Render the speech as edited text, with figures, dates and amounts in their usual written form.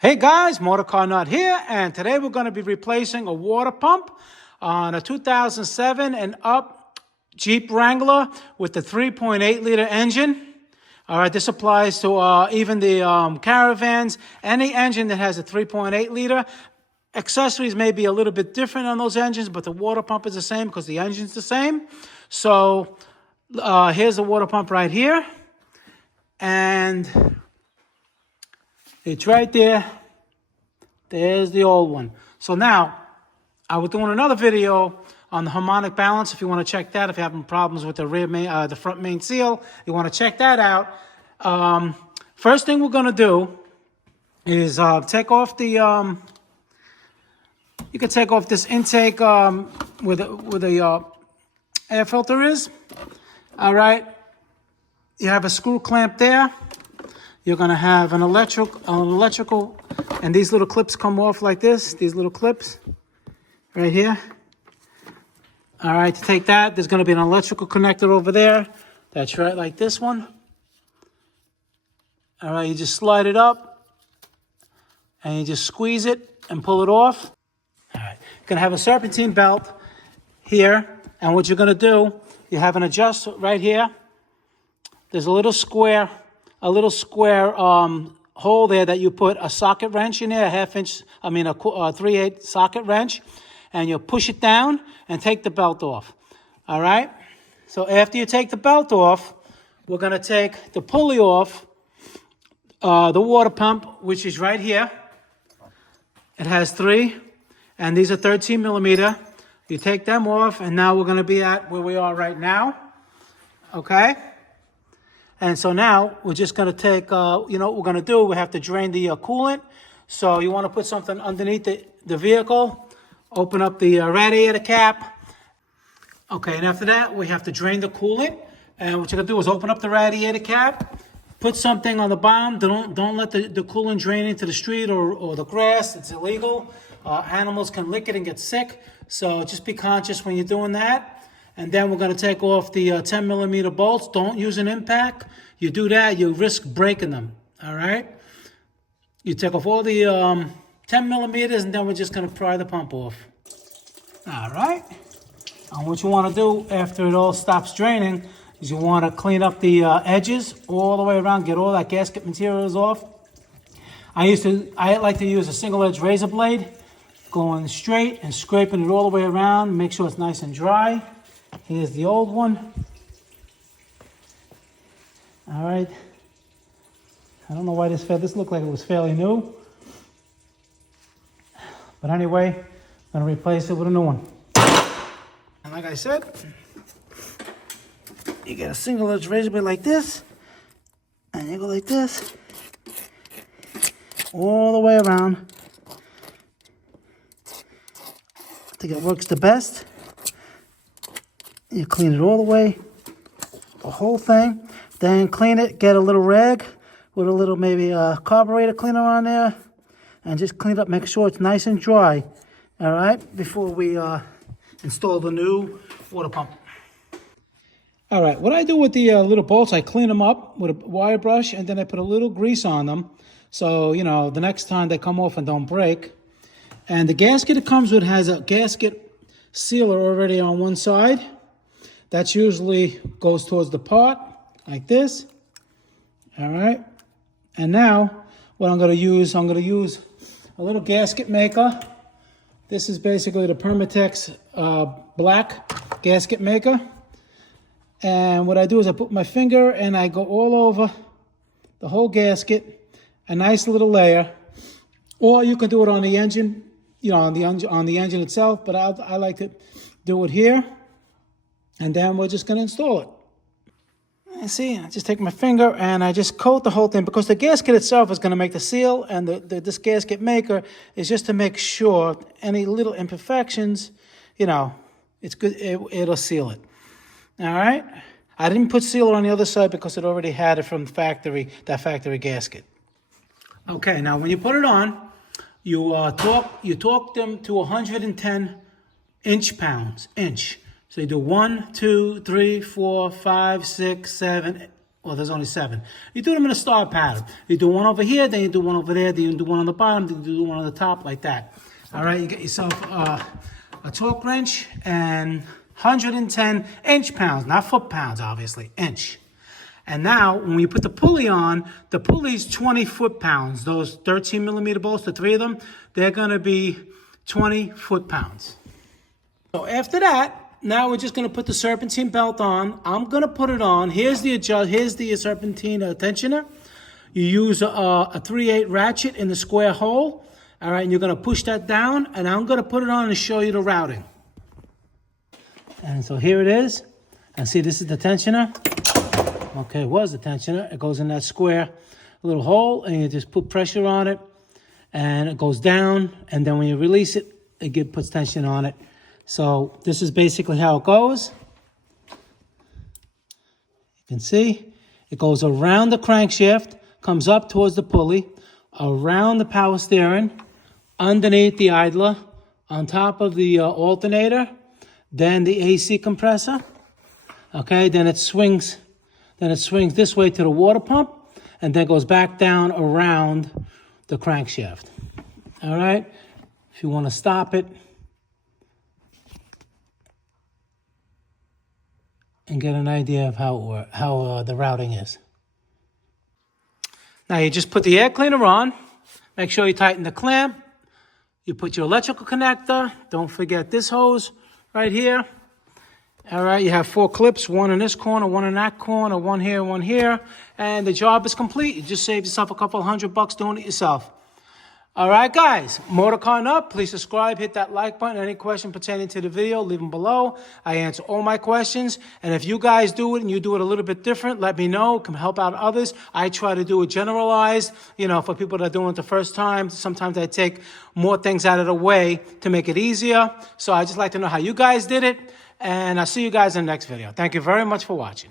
Hey guys, Motorcarnut here, and today we're going to be replacing a water pump on a 2007 and up Jeep Wrangler with the 3.8 liter engine. All right, this applies to even the Caravans, any engine that has a 3.8 liter. Accessories may be a little bit different on those engines, but the water pump is the same because the engine's the same. So here's the water pump right here, and it's right there. There's the old one. So now, I was doing another video on the harmonic balance. If you want to check that, if you're having problems with the front main seal, you want to check that out. First thing we're going to do is take off the. You can take off this intake where the air filter is. All right. You have a screw clamp there. You're going to have an electrical, and these little clips come off like this, these little clips right here. All right, to take that, there's going to be an electrical connector over there. That's right, like this one. All right, you just slide it up, and you just squeeze it and pull it off. All right, you're going to have a serpentine belt here, and what you're going to do, you have an adjust right here. There's a little square hole there that you put a socket wrench in there, a 3/8 socket wrench, and you'll push it down and take the belt off. All right? So after you take the belt off, we're going to take the pulley off the water pump, which is right here. It has 3, and these are 13 millimeter. You take them off, and now we're going to be at where we are right now. Okay? And so now we're just going to take, what we're going to do, we have to drain the coolant. So you want to put something underneath the vehicle, open up the radiator cap. Okay, and after that, we have to drain the coolant. And what you're going to do is open up the radiator cap, put something on the bottom. Don't let the coolant drain into the street or the grass. It's illegal. Animals can lick it and get sick. So just be conscious when you're doing that. And then we're going to take off the 10 millimeter bolts. Don't use an impact. You do that, you risk breaking them. All right? You take off all the 10 millimeters, and then we're just going to pry the pump off. All right? And what you want to do after it all stops draining is you want to clean up the edges all the way around, get all that gasket materials off. I like to use a single edge razor blade, going straight and scraping it all the way around. Make sure it's nice and dry. Here's the old one. All right. I don't know why this looked like it was fairly new. But anyway, I'm going to replace it with a new one. And like I said, you get a single edge razor blade like this, and you go like this, all the way around. I think it works the best. You clean it all the way, the whole thing. Then clean it, get a little rag with a little maybe carburetor cleaner on there, and just clean it up, make sure it's nice and dry, all right, before we install the new water pump. All right, what I do with the little bolts, I clean them up with a wire brush, and then I put a little grease on them, so, the next time they come off and don't break. And the gasket it comes with has a gasket sealer already on one side. That usually goes towards the part, like this. All right. And now, what I'm going to use a little gasket maker. This is basically the Permatex black gasket maker. And what I do is I put my finger and I go all over the whole gasket, a nice little layer. Or you can do it on the engine, on the engine itself, but I like to do it here. And then we're just going to install it. And see, I just take my finger and I just coat the whole thing, because the gasket itself is going to make the seal, and this gasket maker is just to make sure any little imperfections, it's good. It'll seal it. All right. I didn't put sealer on the other side because it already had it from the factory, that factory gasket. Okay. Now, when you put it on, you torque them to 110 inch-pounds. So you do 1, 2, 3, 4, 5, 6, 7, Well, there's only 7. You do them in a star pattern. You do one over here, then you do one over there, then you do one on the bottom, then you do one on the top, like that. All right, you get yourself a torque wrench and 110 inch-pounds, not foot-pounds, obviously, inch. And now, when you put the pulley on, the pulley's 20 foot-pounds. Those 13mm bolts, the 3 of them, they're going to be 20 foot-pounds. So after that, now we're just going to put the serpentine belt on. I'm going to put it on. Here's the serpentine tensioner. You use a 3/8 ratchet in the square hole. All right, and you're going to push that down, and I'm going to put it on and show you the routing. And so here it is. And see, this is the tensioner. Okay, it was the tensioner. It goes in that square little hole, and you just put pressure on it, and it goes down. And then when you release it, it puts tension on it. So this is basically how it goes. You can see it goes around the crankshaft, comes up towards the pulley, around the power steering, underneath the idler, on top of the alternator, then the AC compressor. Okay, then it swings this way to the water pump, and then goes back down around the crankshaft. All right, if you want to stop it and get an idea of how the routing is. Now you just put the air cleaner on. Make sure you tighten the clamp. You put your electrical connector. Don't forget this hose right here. All right, you have 4 clips, one in this corner, one in that corner, one here, and the job is complete. You just saved yourself a couple $100 doing it yourself. All right, guys, Motorcarnut, please subscribe, hit that like button. Any question pertaining to the video, leave them below. I answer all my questions. And if you guys do it and you do it a little bit different, let me know. It can help out others. I try to do it generalized, for people that are doing it the first time. Sometimes I take more things out of the way to make it easier. So I just like to know how you guys did it. And I'll see you guys in the next video. Thank you very much for watching.